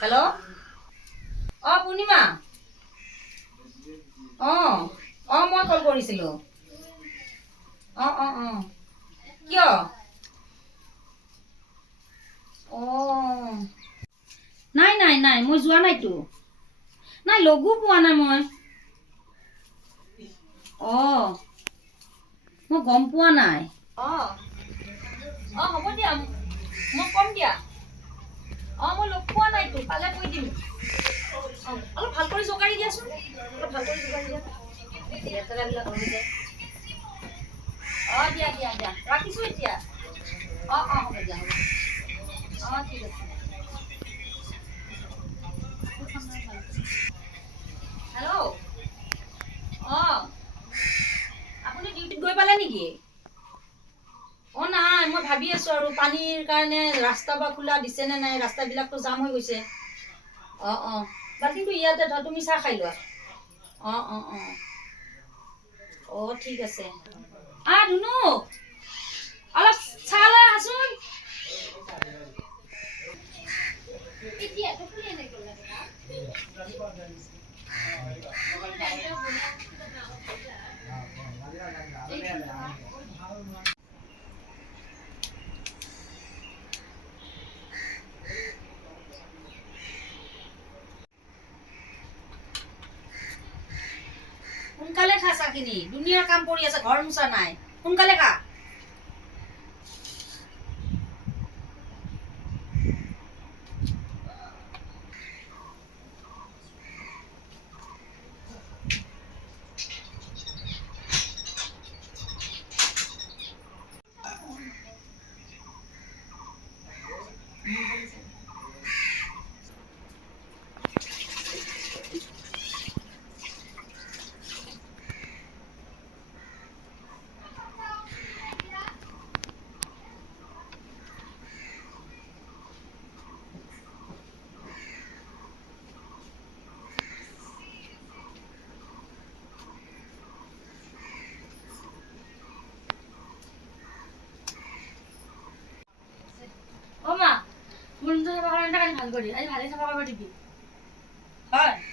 Hello'. পূৰ্ণিমা। মই কল কৰিছিলোঁ। কিয়? নাই মই যোৱা নাইতো। নাই লগো পোৱা নাই মই। মই গম পোৱা নাই। হ'ব দিয়া, মই কম দিয়া। মই লগ পোৱা নাইতো, পালে কৈ দিম। অলপ ভাল কৰি জোকাৰি দিয়াচোন। অলপ ভাল কৰি জোকাৰি দিয়া। লেতেৰাবিলাক হৈ যায়। দিয়া। ৰাখিছোঁ এতিয়া। হ'ব দিয়া, ঠিক আছে। হেল্ল'। আপুনি ডিউটিত গৈ পালে নেকি? নাই, মই ভাবি আছো আৰু পানীৰ কাৰণে ৰাস্তা বা খোলা দিছে নে নাই, ৰাস্তাবিলাকতো জাম হৈ গৈছে। বাকীটো ইয়াতে ধৰ, তুমি চাহ খাই লোৱা। ঠিক আছে। ধুনু, অলপ চাহ লৈ আহাচোন। সোনকালে খা চাহখিনি, দুনিয়াৰ কাম কৰি আছে, ঘৰ মোচা নাই। সোনকালে খা।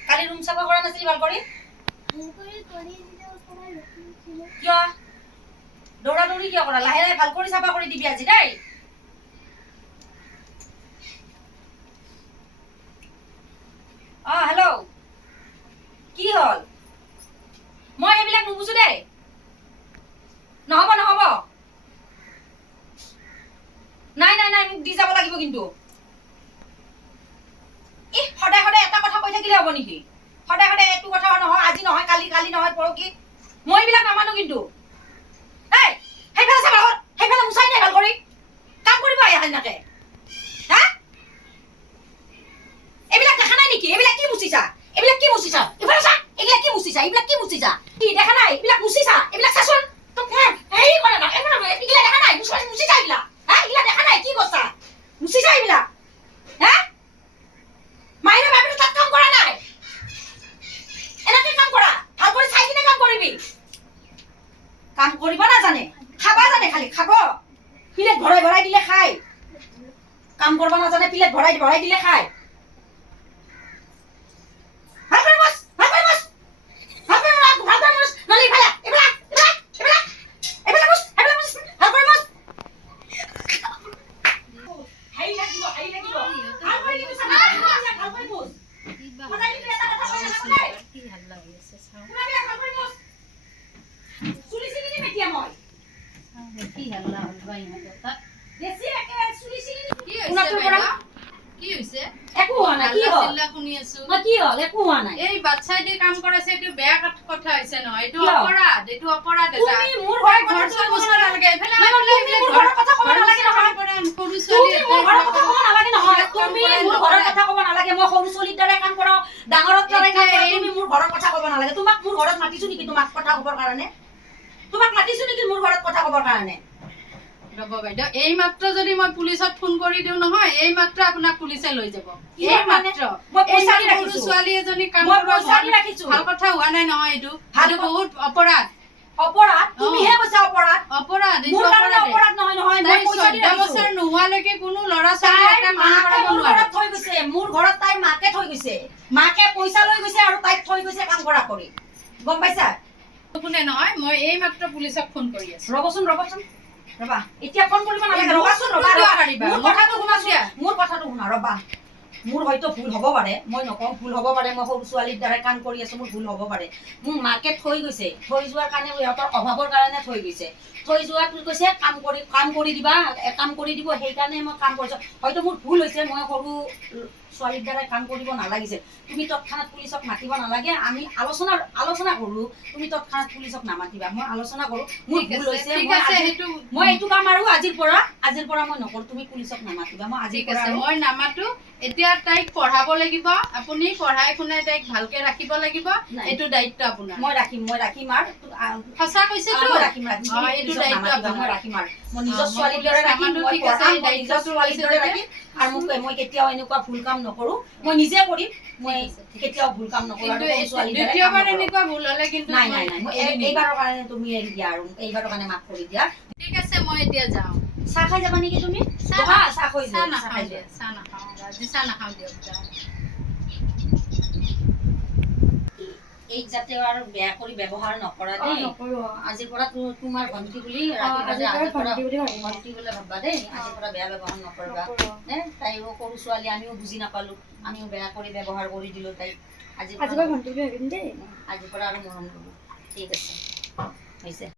কালি ৰুম চাফা কৰা নাছিলি ভাল কৰি? কিয়? দৌৰা-দৌৰি কিয় কৰা? লাহে লাহে ভাল কৰি চাফা কৰি দিবি আজি দেই। হেল্ল'। কি হ'ল? মই সেইবিলাক নুবুজো দেই। নহ'ব। নাই, মোক দি যাব লাগিব কিন্তু। সদায় এটা কথা কৈ থাকিলে হ'ব নেকি? সদায় এইটো কথা নহয়, আজি নহয়, কালি নহয়, পৰহি। মই এইবিলাক নামানো কিন্তু। সেইফালে চাবা, সেইফালে মুচাই নাই ভাল কৰি। কাম কৰিব আহে সেনেকে। এইবিলাক দেখা নাই নেকি? এইবিলাক কি মুচিছা? ইফালে চা, এইবিলাক কি মুচিছা? কি দেখা নাই? এইবিলাক মুচিছা? এইবিলাক চাচোন। হেৰি কৰে না, এইগিলা দেখা নাই? মুচিছা এইবিলাক? এইগিলা দেখা নাই? কি কৈছা? মুচিছা এইবিলাক? মাইনা ভাবিলো তাত কাম কৰা নাই। এনেকে কাম কৰা। ভাল কৰি চাই কিনে কাম কৰিবি। কাম কৰিব নাজানে, খাবা জানে, খালি খাব। প্লেট ভৰাই দিলে খাই। কাম কৰিব নাজানে, প্লেট ভৰাই দিলে খাই। এই বাচ্চাই দি কাম কৰাইছে, এইটো বেয়া কথা হৈছে ন? এইটো অপৰাধ। মোৰ ঘৰৰ কথা ক'ব নালাগে। মই সৰু ছোৱালীৰ দৰে কাম কৰাও, ডাঙৰৰ দৰে কাম কৰাও। তুমি মোৰ ঘৰৰ কথা ক'ব নালাগে। তোমাক মোৰ ঘৰত মাতিছো নেকি তোমাক কথা ক'বৰ কাৰণে? তোমাক মাতিছো নেকি মোৰ ঘৰত কথা ক'বৰ কাৰণে? ৰ'ব বাইদেউ, এই মাত্ৰ যদি মই পুলিচত ফোন কৰি দিওঁ নহয়, এই মাত্ৰ আপোনাক পুলিচে লৈ যাব। এই মাত্ৰ সৰু ছোৱালী এজনী কাম কৰিব ভাল কথা হোৱা নাই নহয়। এইটো বহুত অপৰাধ। অপৰাধ তুমিহে কৈছা অপৰাধ অপৰাধ এইটো মোৰ কাৰণে অপৰাধে। অপৰাধ নহয় নহয় মই তাই পইচা দি 14 ৰাখিছো বছৰ নোহোৱালৈকে কোনো ল'ৰা ছোৱালী তাইৰ এটা কাম মাকে কৰাব মোৰ নোৱাৰে ঘৰত থৈ গৈছে মোৰ ঘৰত তাইৰ মাকে থৈ গৈছে মাকে পইচা লৈ গৈছে আৰু তাইক থৈ গৈছে কাম কৰা কৰি গম পাইছা কোনে নহয় মই এই মাত্ৰ পুলিচক ফোন কৰি আছো ৰ'বচোন ৰ'বা এতিয়া ফোন কৰিব নালাগে মোক ৰ'বাচোন ফোনটো ৰ'বা কিয় ৰ'বা। মাৰিবা? মোৰ মোক কথাটো ফোনটো শুনাচোন দিয়া। মোৰ কথাটো শুনা ৰ'বা মোৰ হয়তো ভুল হ'ব পাৰে মই নকওঁ ভুল হ'ব পাৰে মই সৰু ছোৱালীৰ দ্বাৰা কাম কৰি আছো মোৰ ভুল হ'ব পাৰে মোৰ মাকে থৈ গৈছে থৈ যোৱাৰ কাৰণে সিহঁতৰ অভাৱৰ কাৰণে থৈ গৈছে থৈ যোৱাত কৈছে কাম কৰি দিবা কাম কৰি দিব সেইকাৰণে মই কাম কৰিছো হয়তো মোৰ ভুল হৈছে মই সৰু ছোৱালীৰ দ্বাৰা কাম কৰিব নালাগিছিল তুমি তৎক্ষণাৎ পুলিচক মাতিব নালাগে আমি আলোচনা কৰো তুমি তৎক্ষণাৎ পুলিচক নামাতিবা মই আলোচনা কৰো মোৰ ঠিক ভুল আছে, হৈছে ঠিক মই আছে, আজি- সেইটো মই এইটো কাম আৰু আজিৰ পৰা মই নকৰো তুমি পুলিচক নামাতিবা মই আজিৰ ঠিক পৰা আছে আৰু মই নামাতো এতিয়া তাইক পঢ়াব লাগিব আপুনি পঢ়াই শুনাই তাইক ভালকে ৰাখিব লাগিব নাই। এইটো দায়িত্ব আপোনাৰ মই ৰাখিম আৰু সঁচা কৈছেতো মই ৰাখিম এইটো পুলিচক দায়িত্ব নামাতিবা, মই আপোনাৰ ৰাখিম আৰু মই নিজৰ মই ছোৱালীৰ দৰে পুলিচ ৰাখিম নামাতো, মই ঠিক আছে, পঢ়াম এই মই নিজৰ দায়িত্বটো ছোৱালীৰ লৈছে দৰে যেতিয়া। ৰাখিম আৰু মই কেতিয়াও এনেকুৱা ভুল কাম নকৰো মই নিজে কৰিম মই ঠিক আছে, ঠিক আছে। কেতিয়াও ভুল কাম নকৰো কিন্তু আৰু সৰু ছোৱালীৰ দৰে কাম দ্বিতীয়বাৰ নকৰো। এনেকুৱা ভুল হলে কিন্তু নাই মই মই এৰি নিদিওঁ। এইবাৰৰ কাৰণে তুমি এৰি দিয়া আৰু এইবাৰৰ কাৰণে মাফ কৰি দিয়া ঠিক আছে মই এতিয়া যাওঁ চাহ খাই যাবা নেকি তুমি চাহ বহা, চাহ খাই চাহ যোৱা, নাখাওঁ খাই দিয়া যোৱা। চাহ নাখাওঁ আজি চাহ নাখাওঁ দিয়ক যাওঁ এই যাতে আৰু বেয়া কৰি ব্যৱহাৰ নকৰা দেই আজিৰ পৰা তোমাৰ ভন্টি বুলি ভন্টি বুলি ভাববা দেই আজিৰ পৰা বেয়া ব্যৱহাৰ নকৰিবা তাইও সৰু ছোৱালী আমিও বুজি নাপালো আমিও বেয়া কৰি ব্যৱহাৰ কৰি দিলো তাইক আজিৰ পৰা আৰু মৰম কৰিব ঠিক আছে হৈছে